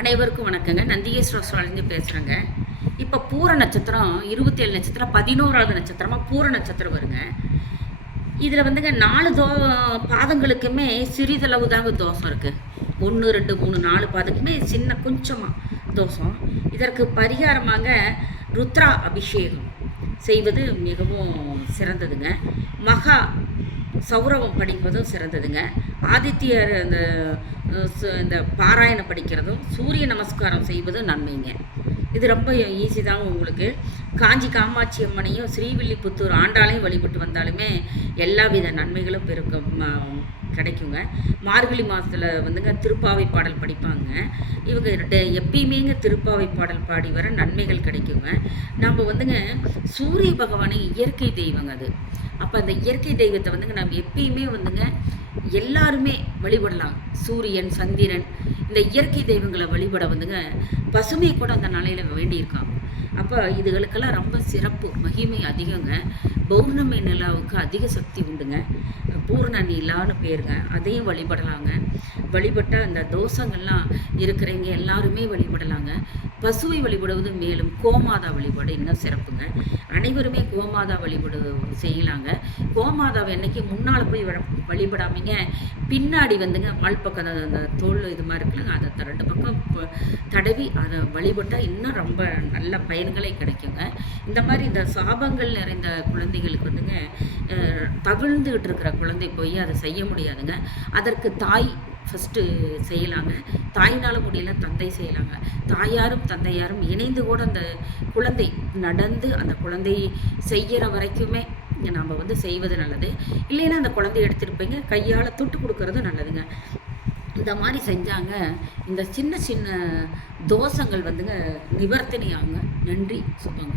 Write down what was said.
அனைவருக்கும் வணக்கங்க. நந்திகேஸ்வரஸ்வரலேருந்து பேசுகிறேங்க இப்போ பூர நட்சத்திரம் இருபத்தேழு நட்சத்திரம் பதினோராவது நட்சத்திரமாக பூர நட்சத்திரம் வருங்க. இதில் வந்துங்க நாலு தோ பாதங்களுக்குமே சிறிதளவு தாங்க தோஷம் இருக்குது ஒன்று ரெண்டு மூணு நாலு பாதக்குமே சின்ன கொஞ்சமாக தோஷம். இதற்கு பரிகாரமாக ருத்ரா அபிஷேகம் செய்வது மிகவும் சிறந்ததுங்க. மகா சௌரவம் படிப்பதும் சிறந்ததுங்க. ஆதித்யர் இந்த இந்த பாராயணம் படிக்கிறதும் சூரிய நமஸ்காரம் செய்வதும் நன்மைங்க. இது ரொம்ப ஈஸி தான் உங்களுக்கு. காஞ்சி காமாட்சி அம்மனையும் ஸ்ரீவில்லிபுத்தூர் ஆண்டாளையும் வழிபட்டு வந்தாலுமே எல்லா வித நன்மைகளும் பெருக்க கிடைக்குங்க. மார்கழி மாதத்தில் வந்துங்க திருப்பாவை பாடல் படிப்பாங்க. இவங்க எப்பயுமேங்க திருப்பாவை பாடல் பாடி வர நன்மைகள் கிடைக்குங்க. நம்ம வந்துங்க சூரிய பகவானை இயற்கை தெய்வங்க அது. அப்போ அந்த இயற்கை தெய்வத்தை வந்துங்க நம்ம எப்பயுமே வந்துங்க எல்லாருமே வழிபடலாம். சூரியன் சந்திரன் இந்த இயற்கை தெய்வங்களை வழிபட வந்துங்க பசுமை கூட அந்த நாளையில் வேண்டியிருக்காங்க. அப்போ இதுகளுக்கெல்லாம் ரொம்ப சிறப்பு மகிமை அதிகங்க. பௌர்ணமி நிலாவுக்கு அதிக சக்தி உண்டுங்க. பூர்ண நிலான்னு பேருங்க. அதையும் வழிபடலாங்க. வழிபட்ட அந்த தோஷங்கள்லாம் இருக்கிறவங்க எல்லாருமே வழிபடலாங்க. பசுவை வழிபடுவது மேலும் கோமாதா வழிபாடு இன்னும் சிறப்புங்க. அனைவருமே கோமாதா வழிபாடு செய்யலாங்க. கோமாதாவை என்னைக்கு முன்னால் போய் வழ- வழிபடாமீங்க பின்னாடி வந்துங்க வாழ்பக்கம் அந்த- அந்த தோல் இது மாதிரி இருக்குல்லங்க. அதை ரெண்டு பக்கம் தடவி அதை வழிபட்டால் இன்னும் ரொம்ப நல்ல பயன்களே கிடைக்குங்க. இந்த மாதிரி இந்த சாபங்கள் நிறைந்த குழந்தைகளுக்கு வந்துங்க தவிழ்ந்துகிட்டு இருக்கிற குழந்தை போய் அதை செய்ய முடியாதுங்க. அதற்கு தாய் ஃபஸ்ட்டு செய்யலாங்க. தாயினால் முடியல தந்தை செய்யலாங்க. தாயாரும் தந்தையாரும் இணைந்து கூட அந்த குழந்தை நடந்து அந்த குழந்தை செய்கிற வரைக்குமே நம்ம வந்து செய்வது நல்லது. இல்லைன்னா அந்த குழந்தைய எடுத்துகிட்டு போய்ங்க கையால் தொட்டு கொடுக்கறது நல்லதுங்க. இந்த மாதிரி செஞ்சாங்க. இந்த சின்ன சின்ன தோஷங்கள் வந்துங்க நிவர்த்தனை ஆகுங்க நன்றி சுபங்க.